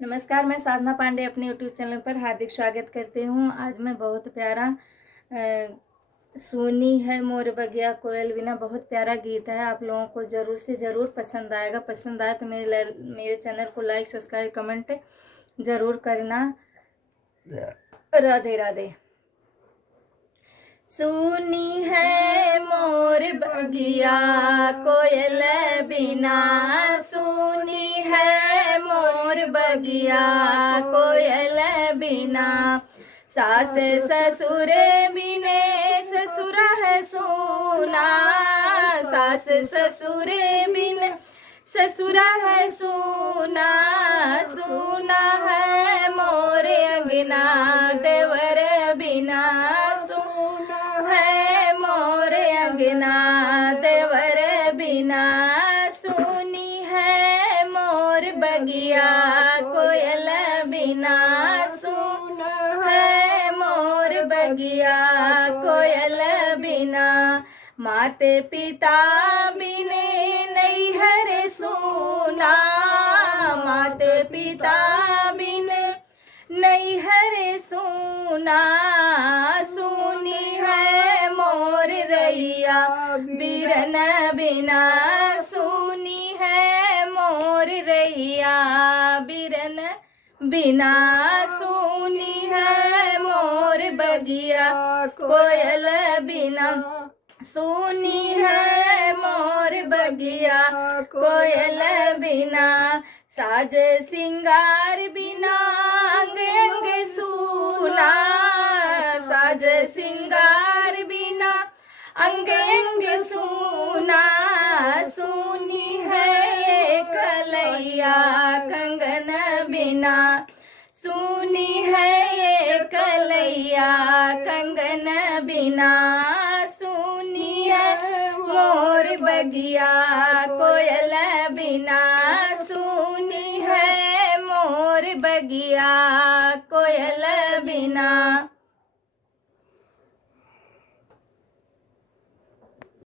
नमस्कार, मैं साधना पांडे अपने यूट्यूब चैनल पर हार्दिक स्वागत करती हूँ। आज मैं बहुत प्यारा सुनी है मोर बगिया कोयल बिना बहुत प्यारा गीत है। आप लोगों को ज़रूर से ज़रूर पसंद आएगा। पसंद आए तो मेरे चैनल को लाइक सब्सक्राइब कमेंट ज़रूर करना। राधे राधे। सुनी है मोर बगिया कोयल बिना, सुनी है मोर बगिया कोयल बिना। सास ससुर बिने ससुर है सोना, सास ससुर बिन ससुर है सोना। सोना है मोर अंगना देवर बिना, अंगना देवर बिना। सुनी है मोर बगिया कोयल बिना, सुन है मोर बगिया कोयल बिना। माते पिता बिने नहीं हरे सोना, माते पिता बिने नहीं हरे सोना। सुनी है मोर रैया बिरन बिना, सुनी है मोर रैया बिरन बिना। सुनी है मोर बगिया कोयल बिना, सुनी है मोर बगिया कोयल बिना। साज सिंगार बिना अंग अंग सूना, साज सिंगार बिना अंग अंग सूना। सुनी है कलैया कंगन बिना, सुनी है कलैया कंगन बिना। सुनी है मोर बगिया कोयल बिना, सुनी है मोर बगिया कोयल बिना।